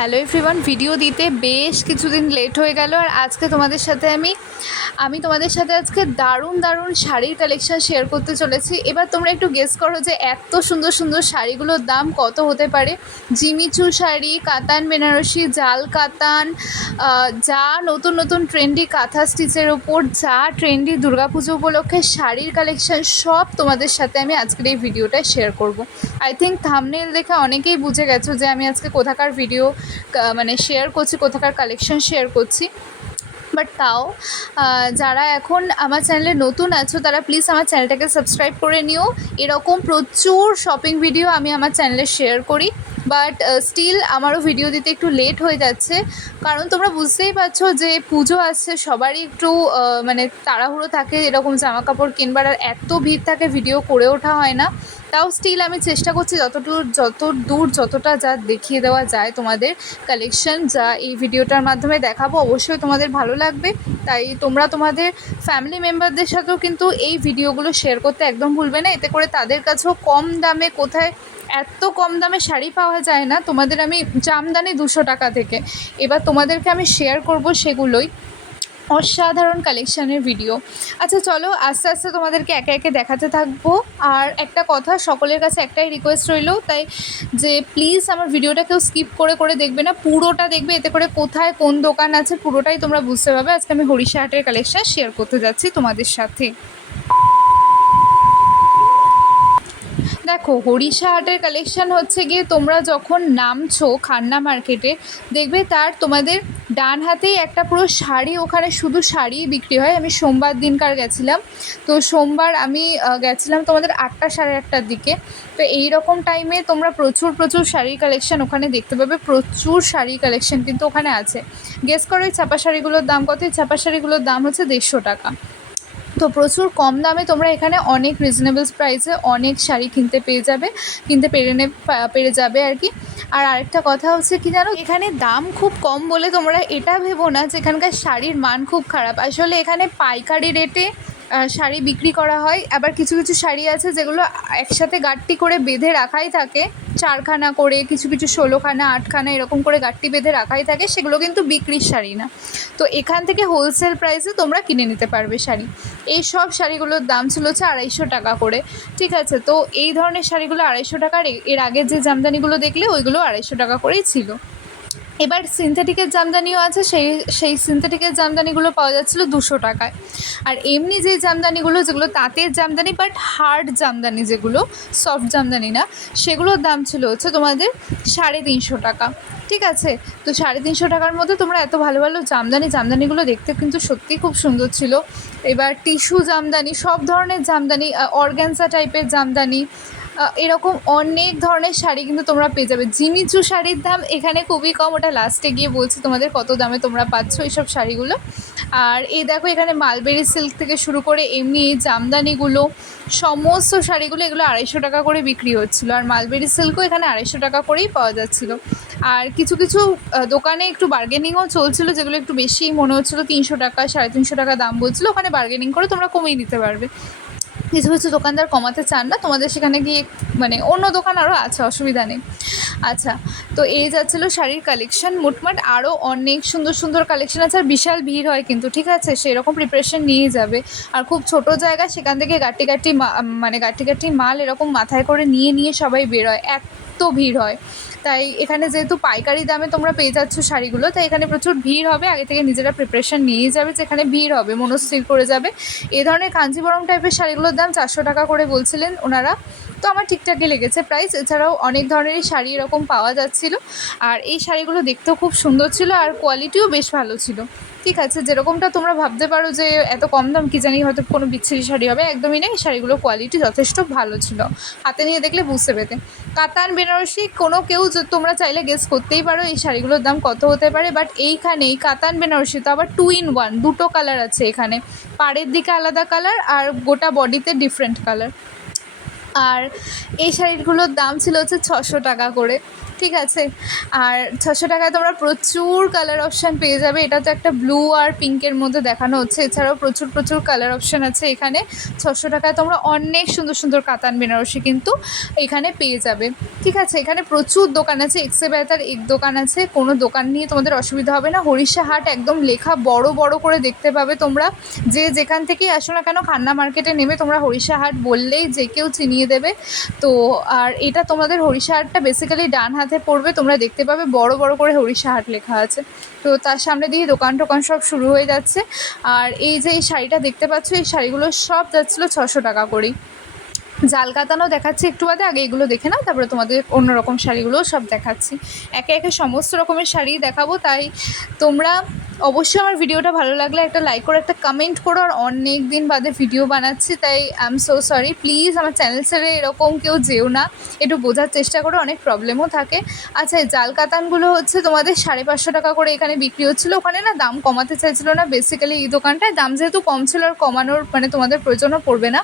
Hello everyone, video দিতে বেশ কিছুদিন লেট হয়ে গেল আর আজকে তোমাদের সাথে আমি আমি তোমাদের সাথে আজকে দারুণ দারুণ শাড়ির কালেকশন শেয়ার করতে চলেছি। এবার তোমরা একটু গেস করো যে এত সুন্দর সুন্দর শাড়িগুলোর দাম কত হতে পারে? জিমিচু শাড়ি, কাতান বেনারসি, জাল কাতান যা নতুন নতুন ট্রেন্ডি কাঁথা স্টিচের ওপর, যা ট্রেন্ডি দুর্গাপুজো উপলক্ষে শাড়ির কালেকশন সব তোমাদের সাথে আমি আজকের এই ভিডিওটা শেয়ার করব। আই থিঙ্ক থামনেল দেখে অনেকেই বুঝে গেছো যে আমি আজকে কোথাকার ভিডিও মানে শেয়ার করছি, কোথাকার কালেকশন শেয়ার করছি। বাট তাও যারা এখন আমার চ্যানেলে নতুন আছো, তারা প্লিজ আমার চ্যানেলটাকে সাবস্ক্রাইব করে নিও। এরকম প্রচুর শপিং ভিডিও আমি আমার চ্যানেলে শেয়ার করি। বাট স্টিল আমারও ভিডিও দিতে একটু লেট হয়ে যাচ্ছে। কারণ তোমরা বুঝতেই পারছ যে পুজো আসছে, সবারই একটু মানে তাড়াহুড়ো থাকে এরকম জামা কাপড় কিনবার, আর এত ভিড় থাকে ভিডিও করে ওঠা হয় না। তাও স্টিল আমি চেষ্টা করছি যতদূর যত দূর যতটা যা দেখিয়ে দেওয়া যায় তোমাদের কালেকশন যা এই ভিডিওটার মাধ্যমে দেখাবো, অবশ্যই তোমাদের ভালো লাগবে। তাই তোমরা তোমাদের ফ্যামিলি মেম্বারদের সাথেও কিন্তু এই ভিডিওগুলো শেয়ার করতে একদম ভুলবে না। এতে করে তাদের কাছেও কম দামে কোথায় এত কম দামে শাড়ি পাওয়া যায় না। তোমাদের আমি জামদানি দুশো টাকা থেকে। এবার তোমাদেরকে আমি শেয়ার করব সেগুলোই। অসাধারণ কালেকশানের ভিডিও আচ্ছা চলো আস্তে আস্তে তোমাদেরকে একে একে দেখাতে থাকব। আর একটা কথা, সকলের কাছে একটাই রিকোয়েস্ট রইল, তাই যে প্লিজ আমার ভিডিওটা কেউ স্কিপ করে করে দেখবে না। পুরোটা দেখবে, এতে করে কোথায় কোন দোকান আছে, পুরোটাই তোমরা বুঝতে পারবে। আজকে আমি হরিষা হাটের কালেকশন শেয়ার করতে যাচ্ছি তোমাদের সাথে। দেখো, হরিষা হাটের কালেকশন হচ্ছে গিয়ে তোমরা যখন নামছো খান্না মার্কেটে দেখবে তার তোমাদের ডান হাতেই একটা পুরো শাড়ি, ওখানে শুধু শাড়িই বিক্রি হয়। আমি সোমবার দিনকার গেছিলাম। তো সোমবার আমি গেছিলাম তোমাদের আটটা সাড়ে আটটার দিকে। তো এই রকম টাইমে তোমরা প্রচুর প্রচুর শাড়ির কালেকশন ওখানে দেখতে পাবে। প্রচুর শাড়ির কালেকশন কিন্তু ওখানে আছে। গেস করো এই ছাপা শাড়িগুলোর দাম কত? এই ছাপা শাড়িগুলোর দাম হচ্ছে দেড়শো টাকা। তো প্রচুর কম দামে তোমরা এখানে অনেক রিজনেবল প্রাইসে অনেক শাড়ি কিনতে পেয়ে যাবে, কিনতে পেরে নে পেরে যাবে আর কি। আর আরেকটা কথা হচ্ছে কি জানো, এখানে দাম খুব কম বলে তোমরা এটা ভেবো না যে এখানকার শাড়ির মান খুব খারাপ। আসলে এখানে পাইকারি রেটে শাড়ি বিক্রি করা হয়। আবার কিছু কিছু শাড়ি আছে যেগুলো একসাথে গাঁটটি করে বেঁধে রাখাই থাকে। চারখানা করে, কিছু কিছু ষোলোখানা, আটখানা এরকম করে গাঁটটি বেঁধে রাখাই থাকে, সেগুলো কিন্তু বিক্রির শাড়ি না। তো এখান থেকে হোলসেল প্রাইসে তোমরা কিনে নিতে পারবে শাড়ি। এই সব শাড়িগুলোর দাম ছিল হচ্ছে আড়াইশো টাকা করে, ঠিক আছে? তো এই ধরনের শাড়িগুলো আড়াইশো টাকার, এর আগে যে জামদানিগুলো দেখলে ওইগুলো আড়াইশো টাকা করেই ছিল। এবার সিনথেটিকের জামদানিও আছে, সেই সেই সিনথেটিকের জামদানিগুলো পাওয়া যাচ্ছিল দুশো টাকায়। আর এমনি যে জামদানিগুলো, যেগুলো তাঁতের জামদানি বাট হার্ড জামদানি যেগুলো সফট জামদানি না, সেগুলোর দাম ছিল হচ্ছে তোমাদের সাড়ে তিনশো টাকা। ঠিক আছে? তো সাড়ে তিনশো টাকার মধ্যে তোমরা এত ভালো ভালো জামদানি, জামদানিগুলো দেখতে কিন্তু সত্যিই খুব সুন্দর ছিল। এবার টিস্যু জামদানি, সব ধরনের জামদানি অর্গ্যানসা টাইপের জামদানি এরকম অনেক ধরনের শাড়ি কিন্তু তোমরা পেয়ে যাবে। জিমিচু শাড়ির দাম এখানে খুবই কম, ওটা লাস্টে গিয়ে বলছি তোমাদের কত দামে তোমরা পাচ্ছ এইসব শাড়িগুলো। আর এই দেখো এখানে মালবেরি সিল্ক থেকে শুরু করে এমনি জামদানিগুলো, সমস্ত শাড়িগুলো এগুলো আড়াইশো টাকা করে বিক্রি হচ্ছিল। আর মালবেরি সিল্কও এখানে আড়াইশো টাকা করেই পাওয়া যাচ্ছিল। আর কিছু কিছু দোকানে একটু বার্গেনিংও চলছিলো, যেগুলো একটু বেশি মনে হচ্ছিল, তিনশো টাকা, সাড়ে তিনশো টাকা দাম বলছিলো, ওখানে বার্গেনিং করে তোমরা কমিয়ে নিতে পারবে। কিছু কিছু দোকানদার কমাতে চান না, তোমাদের সেখানে গিয়ে মানে অন্য দোকান আরও আছে, অসুবিধা নেই। আচ্ছা তো এই যাচ্ছিল শাড়ির কালেকশন মোটমাট আরও অনেক সুন্দর সুন্দর কালেকশন আছে, আর বিশাল ভিড় হয় কিন্তু, ঠিক আছে? সেরকম প্রিপারেশন নিয়ে যাবে। আর খুব ছোট জায়গা, সেখান থেকে গাটি গাটি মানে গাটি গাটি মাল এরকম মাথায় করে নিয়ে নিয়ে সবাই বেরোয়। এত ভিড় হয়। তাই এখানে যেহেতু পাইকারি দামে তোমরা পেয়ে যাচ্ছ শাড়িগুলো, তাই এখানে প্রচুর ভিড় হবে। আগে থেকে নিজেরা প্রিপারেশান নিয়ে যাবে যে এখানে ভিড় হবে, মনস্থির করে যাবে। এই ধরনের কাঞ্জিবরম টাইপের শাড়িগুলোর দাম চারশো টাকা করে বলছিলেন ওনারা। তো আমার ঠিকঠাকই লেগেছে প্রাইস এছাড়াও অনেক ধরনেরই শাড়ি এরকম পাওয়া যাচ্ছিল। আর এই শাড়িগুলো দেখতেও খুব সুন্দর ছিল আর কোয়ালিটিও বেশ ভালো ছিল। ঠিক আছে, যেরকমটা তোমরা ভাবতে পারো যে এত কম দাম, কি জানি হয়তো কোনো বিচ্ছিরি শাড়ি হবে, একদমই না এই শাড়িগুলো কোয়ালিটি যথেষ্ট ভালো ছিল। হাতে নিয়ে দেখলে বুঝতে পেতে কাতান, বেনারসি, কোনো কেউ তোমরা চাইলে গেস করতেই পারো এই শাড়িগুলোর দাম কত হতে পারে। বাট এইখানে এই কাতান, বেনারসি, তো আবার টু ইন ওয়ান দুটো কালার আছে এখানে। পাড়ের দিকে আলাদা কালার আর গোটা বডিতে ডিফারেন্ট কালার আর এই শাড়িগুলোর দাম ছিল হচ্ছে ছশো টাকা করে। ঠিক আছে। আর ছশো টাকায় তোমরা প্রচুর কালার অপশান পেয়ে যাবে। এটা তো একটা ব্লু আর পিঙ্কের মধ্যে দেখানো হচ্ছে। এছাড়াও প্রচুর প্রচুর কালার অপশান আছে এখানে। ছশো টাকায় তোমরা অনেক সুন্দর সুন্দর কাতান বেনারসি কিন্তু এখানে পেয়ে যাবে। ঠিক আছে, এখানে প্রচুর দোকান আছে। এক্সে বেতার এক দোকান আছে। কোনো দোকান নিয়ে তোমাদের অসুবিধা হবে না। হরিষা হাট একদম লেখা বড় বড় করে দেখতে পাবে তোমরা। যে যেখান থেকেই আসো না কেন, খান্না মার্কেটে নেমে তোমরা হরিষা হাট বললেই যে কেউ চিনিয়ে দেবে। তো, আর এটা তোমাদের হরিষা হাটটা বেসিক্যালি ডান হাতে পড়বে, তোমরা দেখতে পাবে বড় বড় করে হরিষা হাট লেখা আছে। তো তার সামনে দিয়ে দোকান টোকান সব শুরু হয়ে যাচ্ছে। আর এই যে এই শাড়িটা দেখতে পাচ্ছ, এই শাড়িগুলো সব যাচ্ছিল ছশো টাকা করেই। জাল কাতানো দেখাচ্ছি একটু বাদে আগে এগুলো দেখে নাও, তারপরে তোমাদের অন্যরকম শাড়িগুলোও সব দেখাচ্ছি। একে একে সমস্ত রকমের শাড়ি দেখাবো, তাই তোমরা অবশ্যই আমার ভিডিওটা ভালো লাগলে একটা লাইক করো, একটা কমেন্ট করো, আর অনেক দিন বাদে ভিডিও বানাচ্ছি, তাই I am so sorry please আমার চ্যানেল ছেড়ে এরকম কেউ যেও না। একটু বোঝার চেষ্টা করো, অনেক প্রবলেমও থাকে। আচ্ছা জাল কাতানগুলো হচ্ছে তোমাদের সাড়ে পাঁচশো টাকা করে এখানে বিক্রি হচ্ছিল। ওখানে না দাম কমাতে চাইছিলো না। বেসিক্যালি এই দোকানটায় দাম যেহেতু কম ছিল, আর কমানোর মানে তোমাদের প্রয়োজনও পড়বে না।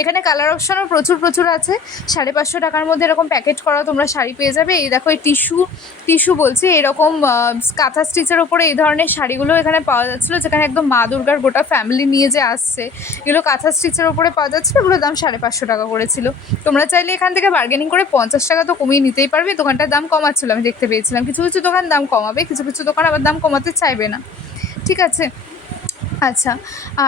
এখানে কালার অপশনও প্রচুর প্রচুর আছে। সাড়ে পাঁচশো টাকার মধ্যে এরকম প্যাকেট করা তোমরা শাড়ি পেয়ে যাবে। এই দেখো, এই টিস্যু টিস্যু বলছি, এরকম কাঁথা স্টিচের ওপরে এই ধরনের শাড়িগুলো এখানে পাওয়া যাচ্ছিল, যেখানে একদম মা দুর্গার গোটা ফ্যামিলি নিয়ে যে আসছে। এগুলো কাঁথা স্টিচের ওপরে পাওয়া যাচ্ছিল এগুলোর দাম সাড়ে পাঁচশো টাকা করেছিল। তোমরা চাইলে এখান থেকে বার্গেনিং করে পঞ্চাশ টাকা তো কমিয়ে নিতেই পারবে, দোকানটার দাম কমাচ্ছিলো, আমি দেখতে পেয়েছিলাম। কিছু কিছু দোকান দাম কমাবে, কিছু কিছু দোকান আবার দাম কমাতে চাইবে না। ঠিক আছে আচ্ছা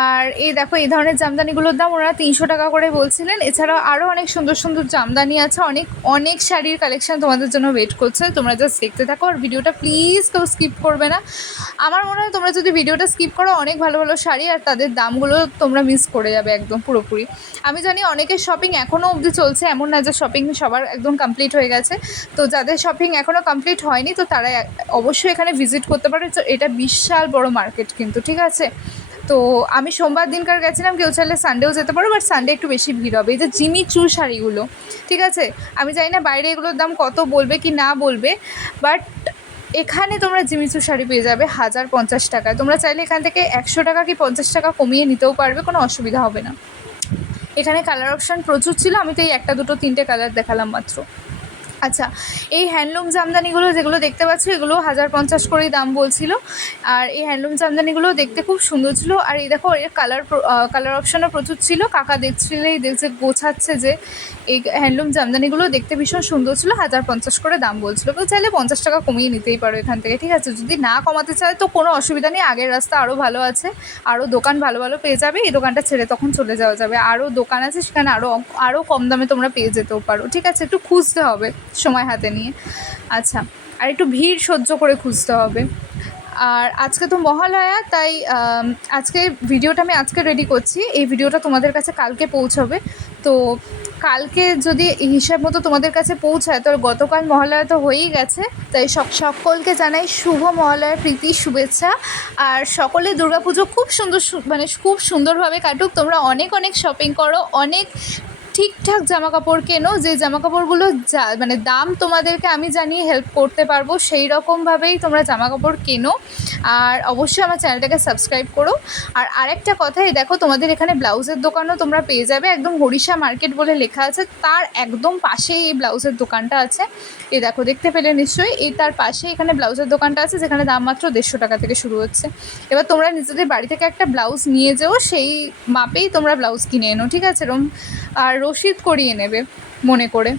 আর এই দেখো, এই ধরনের জামদানিগুলোর দাম ওনারা তিনশো টাকা করে বলছিলেন। এছাড়াও আরও অনেক সুন্দর সুন্দর জামদানি আছে, অনেক অনেক শাড়ির কালেকশন তোমাদের জন্য ওয়েট করছে। তোমরা জাস্ট দেখতে থাকো আর ভিডিওটা প্লিজ কেউ স্কিপ করবে না। আমার মনে হয় তোমরা যদি ভিডিওটা স্কিপ করো, অনেক ভালো ভালো শাড়ি আর তাদের দামগুলো তোমরা মিস করে যাবে একদম পুরোপুরি। আমি জানি অনেকের শপিং এখনও অবধি চলছে, এমন না যে শপিং সবার একদম কমপ্লিট হয়ে গেছে। তো যাদের শপিং এখনও কমপ্লিট হয়নি, তো তারা অবশ্যই এখানে ভিজিট করতে পারে। তো এটা বিশাল বড় মার্কেট কিন্তু, ঠিক আছে? তো আমি সোমবার দিনকার গেছিলাম, কেউ চাইলে সানডেও যেতে পারো বাট সানডে একটু বেশি ভিড় হবে। এই যে জিমি চু শাড়িগুলো, ঠিক আছে? আমি জানি না বাইরে এগুলোর দাম কত বলবে কি না বলবে বাট এখানে তোমরা জিমিচু শাড়ি পেয়ে যাবে হাজার পঞ্চাশ টাকায়। তোমরা চাইলে এখান থেকে একশো টাকা কি পঞ্চাশ টাকা কমিয়ে নিতেও পারবে, কোনো অসুবিধা হবে না। এখানে কালার অপশান প্রচুর ছিল, আমি তো এই একটা দুটো তিনটে কালার দেখালাম মাত্র। আচ্ছা এই হ্যান্ডলুম জামদানিগুলো যেগুলো দেখতে পাচ্ছ, এগুলো হাজার পঞ্চাশ করেই দাম বলছিল। আর এই হ্যান্ডলুম জামদানিগুলো দেখতে খুব সুন্দর ছিল। আর এই দেখো, এর কালার কালার অপশানও প্রচুর ছিল। কাকা দেখছিলেই দেখছে গোছাচ্ছে যে। এই হ্যান্ডলুম জামদানিগুলো দেখতে ভীষণ সুন্দর ছিল, হাজার পঞ্চাশ করে দাম বলছিল। কেউ চাইলে পঞ্চাশ টাকা কমিয়ে নিতেই পারো এখান থেকে, ঠিক আছে? যদি না কমাতে চায় তো কোনো অসুবিধা নেই, আগের রাস্তা আরও ভালো আছে আরও দোকান ভালো ভালো পেয়ে যাবে, এই দোকানটা ছেড়ে তখন চলে যাওয়া যাবে। আরও দোকান আছে, সেখানে আরও আরও কম দামে তোমরা পেয়ে যেতেও পারো, ঠিক আছে? একটু খুঁজতে হবে সময় হাতে নিয়ে। আচ্ছা আর একটু ভিড় সহ্য করে খুঁজতে হবে। আর আজকে তো মহালয়া, তাই আজকে ভিডিওটা আমি আজকে রেডি করছি। এই ভিডিওটা তোমাদের কাছে কালকে পৌঁছবে। তো কালকে যদি হিসাব মতো তোমাদের কাছে পৌঁছায়, তো গতকাল মহালয়া তো হয়েই গেছে, তাই সব সকলকে জানাই শুভ মহালয়ার প্রীতি, শুভেচ্ছা। আর সকলে দুর্গাপুজো খুব সুন্দর মানে খুব সুন্দরভাবে কাটুক, তোমরা অনেক অনেক শপিং করো, অনেক ঠিকঠাক জামা কাপড় কেনো, যে জামা কাপড়গুলো যা মানে দাম তোমাদেরকে আমি জানিয়ে হেল্প করতে পারব, সেই রকমভাবেই তোমরা জামা কাপড় কেনো। আর অবশ্যই আমার চ্যানেলটাকে সাবস্ক্রাইব করো। আর আরেকটা কথা, এই দেখো তোমাদের এখানে ব্লাউজের দোকানও তোমরা পেয়ে যাবে। একদম হরিষা মার্কেট বলে লেখা আছে, তার একদম পাশেই এই ব্লাউজের দোকানটা আছে। এ দেখো, দেখতে পেলে নিশ্চয়ই, এই তার পাশে এখানে ব্লাউজের দোকানটা আছে, যেখানে দাম মাত্র দেড়শো টাকা থেকে শুরু হচ্ছে। এবার তোমরা নিজেদের বাড়ি থেকে একটা ব্লাউজ নিয়ে যেও, সেই মাপেই তোমরা ব্লাউজ কিনে এনো, ঠিক আছে এরম আর রসিদ করিয়ে নেবে, মনে করে।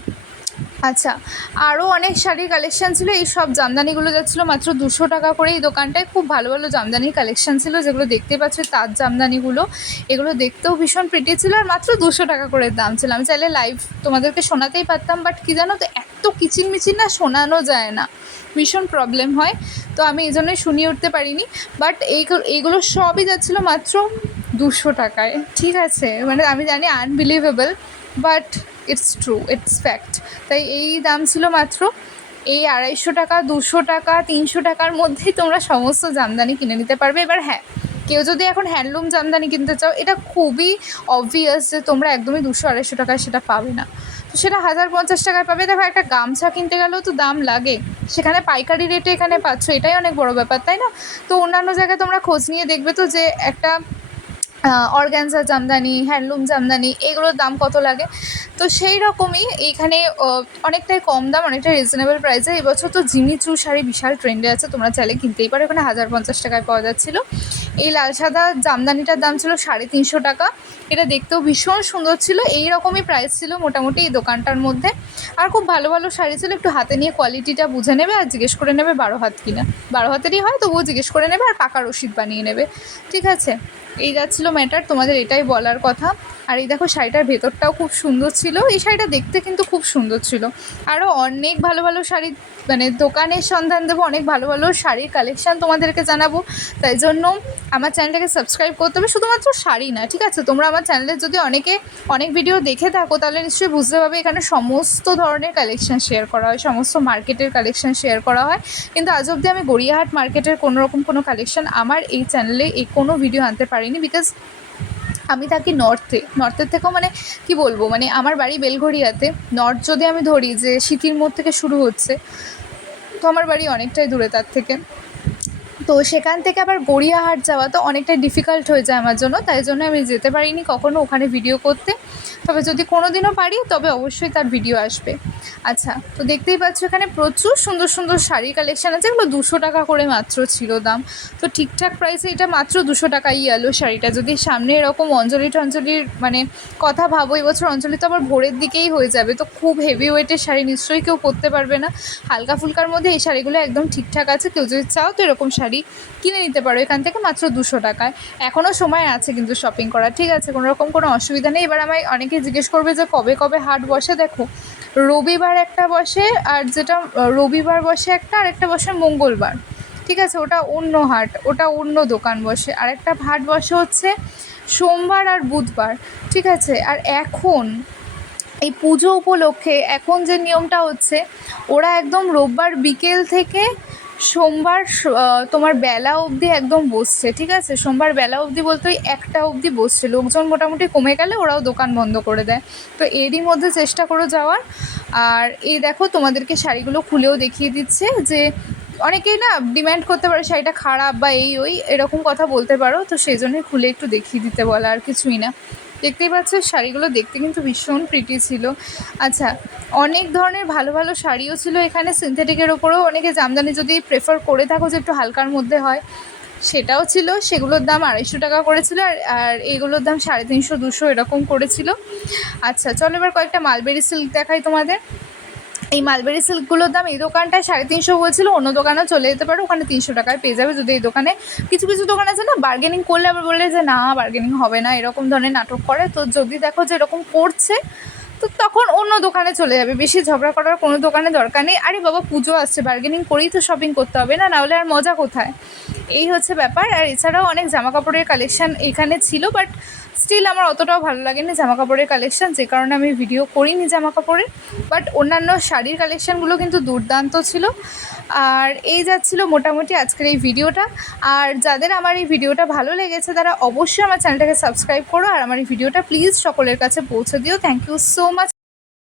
আচ্ছা আরও অনেক শাড়ির কালেকশান ছিল, এই সব জামদানিগুলো যাচ্ছিল মাত্র দুশো টাকা করে এই দোকানটায়। খুব ভালো ভালো জামদানির কালেকশান ছিল, যেগুলো দেখতে পাচ্ছ তার জামদানিগুলো। এগুলো দেখতেও ভীষণ প্রিটি ছিল আর মাত্র দুশো টাকা করে দাম ছিল। আমি চাইলে লাইভ তোমাদেরকে শোনাতেই পারতাম বাট কী জানো তো, এত কিচিরমিচির না শোনানো যায় না। ভীষণ প্রবলেম হয়, তো আমি এই জন্যই শুনিয়ে উঠতে পারিনি। বাট এইগুলো এইগুলো সবই যাচ্ছিল মাত্র দুশো টাকায়। ঠিক আছে মানে আমি জানি unbelievable but it's true it's fact তাই এই দাম ছিল মাত্র এই আড়াইশো টাকা, দুশো টাকা, তিনশো টাকার মধ্যেই তোমরা সমস্ত জামদানি কিনে নিতে পারবে। এবার হ্যাঁ কেউ যদি এখন হ্যান্ডলুম জামদানি কিনতে চাও, এটা খুবই অবভিয়াস যে তোমরা একদমই দুশো, আড়াইশো টাকায় সেটা পাবে না। তো সেটা হাজার পঞ্চাশ টাকায় পাবে। দেখো একটা গামছা কিনতে গেলেও তো দাম লাগে। সেখানে পাইকারি রেটে এখানে পাচ্ছ, এটাই অনেক বড় ব্যাপার, তাই না? তো অন্যান্য জায়গায় তোমরা খোঁজ নিয়ে দেখবে তো যে একটা অর্গ্যানজা জামদানি হ্যান্ডলুম জামদানি, এগুলোর দাম কত লাগে? তো সেই রকমই এইখানে অনেকটাই কম দাম, অনেকটাই রিজনেবল প্রাইসে এবছর তো জিমি চু শাড়ি বিশাল ট্রেন্ডে আছে, তোমরা চাইলে কিনতেই পারো। এখানে হাজার পঞ্চাশ টাকায় পাওয়া যাচ্ছিল। এই লাল সাদা জামদানিটার দাম ছিল সাড়ে তিনশো টাকা। এটা দেখতেও ভীষণ সুন্দর ছিল। এই রকমই প্রাইস ছিল মোটামুটি এই দোকানটার মধ্যে। আর খুব ভালো ভালো শাড়ি ছিল। একটু হাতে নিয়ে কোয়ালিটিটা বুঝে নেবে আর জিজ্ঞেস করে নেবে বারো হাত কিনা। বারো হাতেরই হয়, তবুও জিজ্ঞেস করে নেবে আর পাকা রসিদ বানিয়ে নেবে। ঠিক আছে? এই যাচ্ছিল ম্যাটার তোমাদের এটাই বলার কথা। আর এই দেখো শাড়িটার ভেতরটাও খুব সুন্দর ছিল। এই শাড়িটা দেখতে কিন্তু খুব সুন্দর ছিল। আরও অনেক ভালো ভালো শাড়ি মানে দোকানের সন্ধান দেবো, অনেক ভালো ভালো শাড়ির কালেকশান তোমাদেরকে জানাব। তাই জন্য আমার চ্যানেলটাকে সাবস্ক্রাইব করতে হবে। শুধুমাত্র শাড়ি না, ঠিক আছে? তোমরা আমার চ্যানেলে যদি অনেকে, অনেক ভিডিও দেখে থাকো, তাহলে নিশ্চয়ই বুঝতে পারবে এখানে সমস্ত ধরনের কালেকশান শেয়ার করা হয়, সমস্ত মার্কেটের কালেকশান শেয়ার করা হয়। কিন্তু আজ অবধি আমি গড়িয়াহাট মার্কেটের কোনো রকম কোনো কালেকশান আমার এই চ্যানেলে এই কোনো ভিডিও আনতে পারিনি বিকজ আমি থাকি নর্থে নর্থের থেকেও মানে কি বলব মানে আমার বাড়ি বেলঘড়িয়াতে। নর্থ যদি আমি ধরি যে সিটির মোড় থেকে শুরু হচ্ছে, তো আমার বাড়ি অনেকটাই দূরে তার থেকে। তো সেখান থেকে আবার গড়িয়াহাট যাওয়া তো অনেকটা ডিফিকাল্ট হয়ে যায় আমার জন্য, তাই জন্য আমি যেতে পারিনি কখনো ওখানে ভিডিও করতে। তবে যদি কোনো দিনও পারি, তবে অবশ্যই তার ভিডিও আসবে। আচ্ছা তো দেখতেই পাচ্ছ এখানে প্রচুর সুন্দর সুন্দর শাড়ির কালেকশান আছে, এগুলো দুশো টাকা করে মাত্র ছিল দাম। তো ঠিকঠাক প্রাইসে এটা মাত্র দুশো টাকাই আলো শাড়িটা। যদি সামনে এরকম অঞ্জলি টঞ্জলির মানে কথা ভাবো, এবছর অঞ্জলি তো আবার ভোরের দিকেই হয়ে যাবে, তো খুব হেভি ওয়েটের শাড়ি নিশ্চয়ই কেউ পরতে পারবে না। হালকা ফুলকার মধ্যে এই শাড়িগুলো একদম ঠিকঠাক আছে, কেউ যদি চাও তো এরকম শাড়ি কিনে নিতে পারো। এখান থেকে মাত্র দুশো টাকায়। এখনও সময় আছে কিন্তু শপিং করার। ঠিক আছে কোনো রকম কোনো অসুবিধা নেই। এবার আমায় অনেকে জিজ্ঞেস করবে যে কবে কবে হাট বসে? দেখো, রবিবার একটা বসে আর যেটা, রবিবার বসে একটা, আর একটা বসে মঙ্গলবার। ঠিক আছে, ওটা অন্য হাট, ওটা অন্য দোকান বসে। আর একটা হাট বসে হচ্ছে সোমবার আর বুধবার। ঠিক আছে, আর এখন এই পুজো উপলক্ষে, এখন যে নিয়মটা হচ্ছে, ওরা একদম রোববার বিকেল থেকে সোমবার তোমার বেলা অবধি একদম বসছে, ঠিক আছে? সোমবার বেলা অবধি বলতে ওই একটা অবধি বসছে। লোকজন মোটামুটি কমে গেলে ওরাও দোকান বন্ধ করে দেয়। তো এরই মধ্যে চেষ্টা করো যাওয়ার। আর এই দেখো, তোমাদেরকে শাড়িগুলো খুলেও দেখিয়ে দিচ্ছে যে অনেকেই না ডিম্যান্ড করতে পারে শাড়িটা খারাপ বা এই ওই, এরকম কথা বলতে পারো। তো সেই জন্যই খুলে একটু দেখিয়ে দিতে বলা আর কিছুই না। দেখতেই পাচ্ছ, শাড়িগুলো দেখতে কিন্তু ভীষণ প্রিটি ছিল। আচ্ছা অনেক ধরনের ভালো ভালো শাড়িও ছিল এখানে সিনথেটিকের ওপরেও। অনেকে জামদানি যদি প্রেফার করে থাকো যে একটু হালকার মধ্যে হয়, সেটাও ছিল। সেগুলোর দাম আড়াইশো টাকা করেছিল আর আর এগুলোর দাম সাড়ে তিনশো, দুশো এরকম করেছিল। আচ্ছা চলো এবার কয়েকটা মালবেরি সিল্ক দেখাই তোমাদের। এই মালবেরি সিল্কগুলোর দাম এই দোকানটায় সাড়ে তিনশো বলছিল, অন্য দোকানেও চলে যেতে পারো, ওখানে তিনশো টাকায় পেয়ে যাবে। যদি এই দোকানে কিছু কিছু দোকান আছে না বার্গেনিং করলে আবার বললে যে, না বার্গেনিং হবে না। এরকম ধরনের নাটক করে। তো যদি দেখো যে এরকম করছে, তো তখন অন্য দোকানে চলে যাবে। বেশি ঝগড়া করার কোনো দোকানে দরকার নেই। আরে বাবা, পুজো আসছে বার্গেনিং করেই তো শপিং করতে হবে না নাহলে আর মজা কোথায়? এই হচ্ছে ব্যাপার। আর এছাড়াও অনেক জামা কাপড়ের কালেকশান এখানে ছিল বাট স্টিল আমার অতটাও ভালো লাগেনি জামা কাপড়ের কালেকশান যে কারণে আমি ভিডিও করিনি জামা কাপড়ের বাট অন্যান্য শাড়ির কালেকশানগুলো কিন্তু দুর্দান্ত ছিল। আর এই যাচ্ছিল মোটামুটি আজকের এই ভিডিওটা আর যাদের আমার এই ভিডিওটা ভালো লেগেছে, তারা অবশ্যই আমার চ্যানেলটাকে সাবস্ক্রাইব করো। আর আমার এই ভিডিওটা প্লিজ সকলের কাছে পৌঁছে দিও। Thank you so